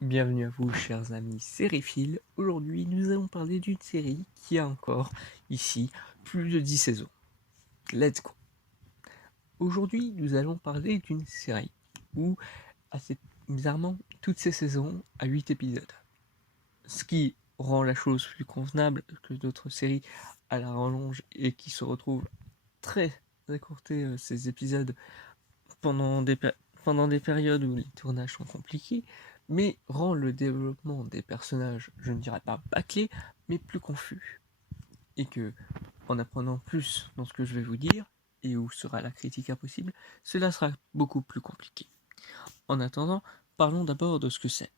Bienvenue à vous, chers amis sériphiles. Aujourd'hui, nous allons parler d'une série qui a encore, ici, plus de 10 saisons. Let's go. Aujourd'hui, nous allons parler d'une série où, assez bizarrement, toutes ces saisons à 8 épisodes. Ce qui rend la chose plus convenable que d'autres séries à la rallonge et qui se retrouvent très écourtés ces épisodes pendant des périodes où les tournages sont compliqués, mais rend le développement des personnages, je ne dirais pas bâclé, mais plus confus. Et que, en apprenant plus dans ce que je vais vous dire, et où sera la critique impossible, cela sera beaucoup plus compliqué. En attendant, parlons d'abord de ce que c'est.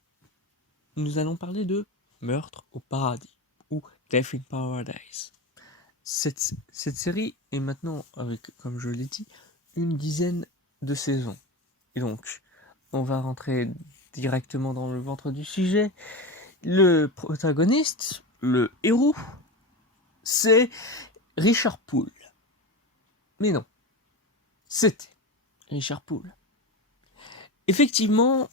Nous allons parler de Meurtre au paradis, ou Death in Paradise. Cette série est maintenant, avec, comme je l'ai dit, une dizaine de saisons. Et donc, on va rentrer directement dans le ventre du sujet. Le protagoniste, le héros, c'est Richard Poole. Mais non, c'était Richard Poole. Effectivement,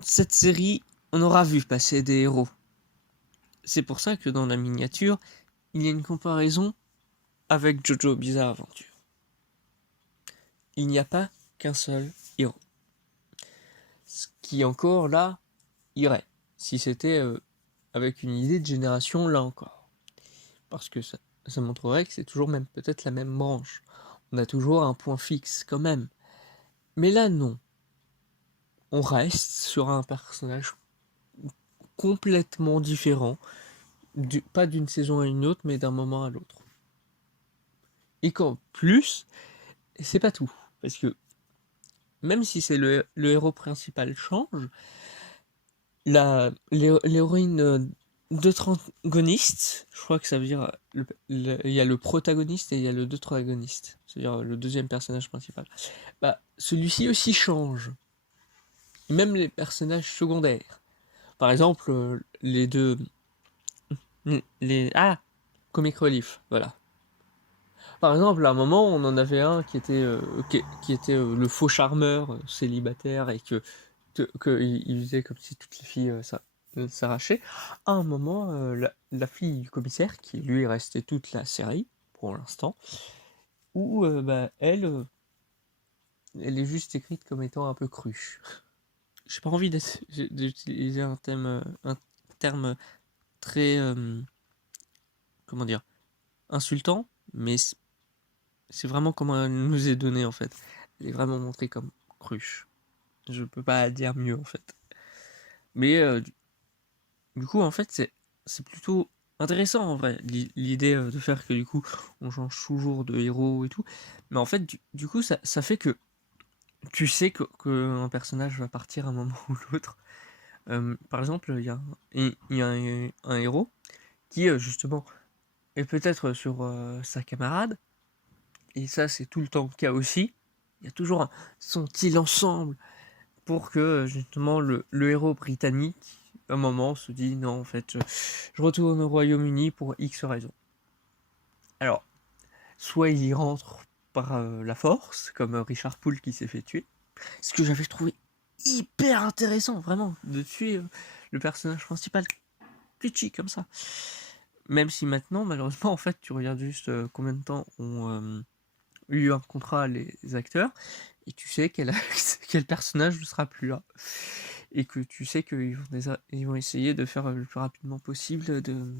cette série, on aura vu passer des héros. C'est pour ça que dans la miniature, il y a une comparaison avec Jojo Bizarre Adventure. Il n'y a pas qu'un seul héros. Ce qui encore là irait, si c'était avec une idée de génération là encore. Parce que ça montrerait que c'est toujours même peut-être la même branche. On a toujours un point fixe quand même. Mais là non. On reste sur un personnage complètement différent, pas d'une saison à une autre, mais d'un moment à l'autre. Et qu'en plus, c'est pas tout. Parce que même si c'est le héros principal change, l'héroïne d'autre-antagoniste, je crois que ça veut dire il y a le protagoniste et il y a le d'autre-antagoniste, c'est-à-dire le deuxième personnage principal. Bah, celui-ci aussi change. Même les personnages secondaires. Par exemple, les deux. Comic Relief, voilà. Par exemple, à un moment, on en avait un qui était, le faux charmeur célibataire et il faisait comme si toutes les filles s'arrachaient. À un moment, la fille du commissaire, qui lui est restée toute la série, pour l'instant, où elle est juste écrite comme étant un peu cruche. J'ai pas envie d'utiliser un terme très, comment dire, insultant, mais c'est vraiment comment elle nous est donnée en fait. Elle est vraiment montrée comme cruche. Je peux pas dire mieux en fait. Mais du coup en fait c'est plutôt intéressant en vrai l'idée de faire que du coup on change toujours de héros et tout. Mais en fait du coup ça fait que tu sais que un personnage va partir à un moment ou l'autre. Par exemple il y a un héros qui justement est peut-être sur sa camarade. Et ça, c'est tout le temps le cas aussi. Il y a toujours sont-ils ensemble pour que justement le héros britannique, à un moment, se dit non, en fait, je retourne au Royaume-Uni pour X raisons. Alors, soit il y rentre par la force, comme Richard Poole qui s'est fait tuer, ce que j'avais trouvé hyper intéressant, vraiment, de tuer le personnage principal petit comme ça. Même si maintenant, malheureusement, en fait, tu regardes juste combien de temps ont eu un contrat les acteurs, et tu sais quel personnage ne sera plus là. Et que tu sais qu'ils vont essayer de faire le plus rapidement possible de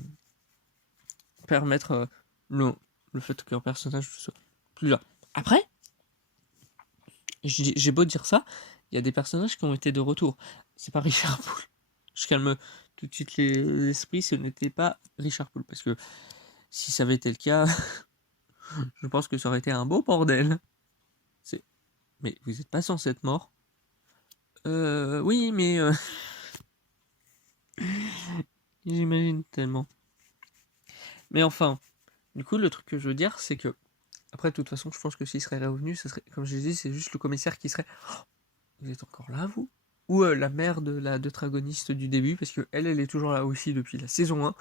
permettre le fait qu'un personnage ne soit plus là. Après, j'ai beau dire ça, il y a des personnages qui ont été de retour. C'est pas Richard Poole. Je calme tout de suite les esprits, ce n'était pas Richard Poole. Parce que si ça avait été le cas, je pense que ça aurait été un beau bordel. Mais vous n'êtes pas censé être mort. Oui, mais j'imagine tellement. Mais enfin, du coup, le truc que je veux dire, c'est que après, de toute façon, je pense que s'il serait revenu, ça serait, comme je l'ai dit, c'est juste le commissaire qui serait. Oh, vous êtes encore là, vous? Ou la mère de la dragoniste du début, parce que elle est toujours là aussi depuis la saison 1,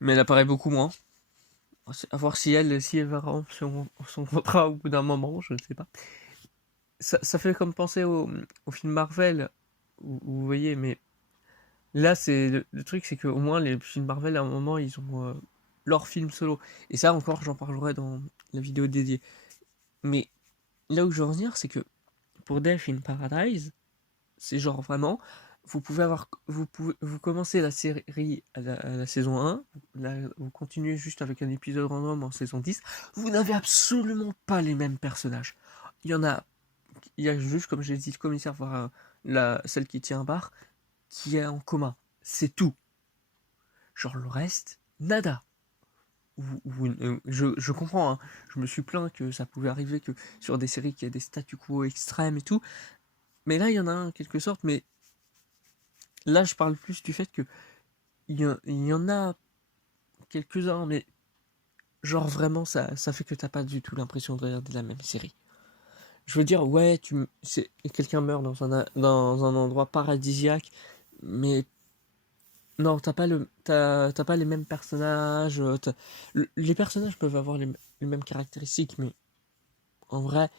mais elle apparaît beaucoup moins. À voir si elle va rendre son contrat au bout d'un moment, je ne sais pas. Ça fait comme penser au film Marvel, vous voyez, mais Là, c'est le truc, c'est qu'au moins, les films Marvel, à un moment, ils ont leur film solo. Et ça, encore, j'en parlerai dans la vidéo dédiée. Mais là où je veux en venir, c'est que pour Death in Paradise, c'est genre vraiment, vous commencez la série à la saison 1, là, vous continuez juste avec un épisode random en saison 10, vous n'avez absolument pas les mêmes personnages. Il y en a, il y a juste, comme j'ai dit, le commissaire, voire celle qui tient un bar, qui est en coma. C'est tout. Genre le reste, nada. Je comprends, hein. Je me suis plaint que ça pouvait arriver que sur des séries qui a des statu quo extrêmes et tout. Mais là, il y en a un en quelque sorte, mais là, je parle plus du fait que il y en a quelques-uns, mais genre vraiment, ça fait que t'as pas du tout l'impression de regarder la même série. Je veux dire, ouais, quelqu'un meurt dans un endroit paradisiaque, mais non, t'as pas les mêmes personnages. Les personnages peuvent avoir les mêmes caractéristiques, mais en vrai,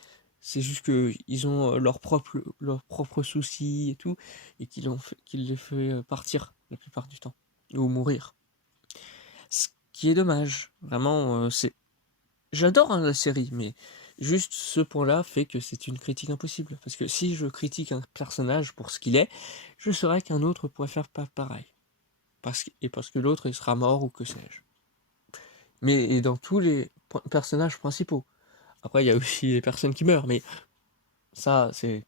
c'est juste que ils ont leurs propres soucis et tout, et qu'ils les fait partir la plupart du temps, ou mourir. Ce qui est dommage, vraiment, j'adore, hein, la série, mais juste ce point-là fait que c'est une critique impossible. Parce que si je critique un personnage pour ce qu'il est, je saurais qu'un autre pourrait faire pas pareil. Parce que l'autre, il sera mort ou que sais-je. Mais et dans tous les personnages principaux. Après, il y a aussi les personnes qui meurent, mais ça, c'est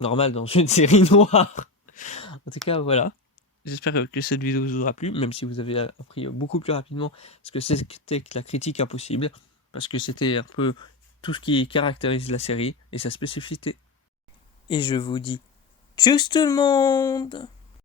normal dans une série noire. En tout cas, voilà. J'espère que cette vidéo vous aura plu, même si vous avez appris beaucoup plus rapidement ce que c'était que la critique impossible, parce que c'était un peu tout ce qui caractérise la série et sa spécificité. Et je vous dis tchuss tout le monde!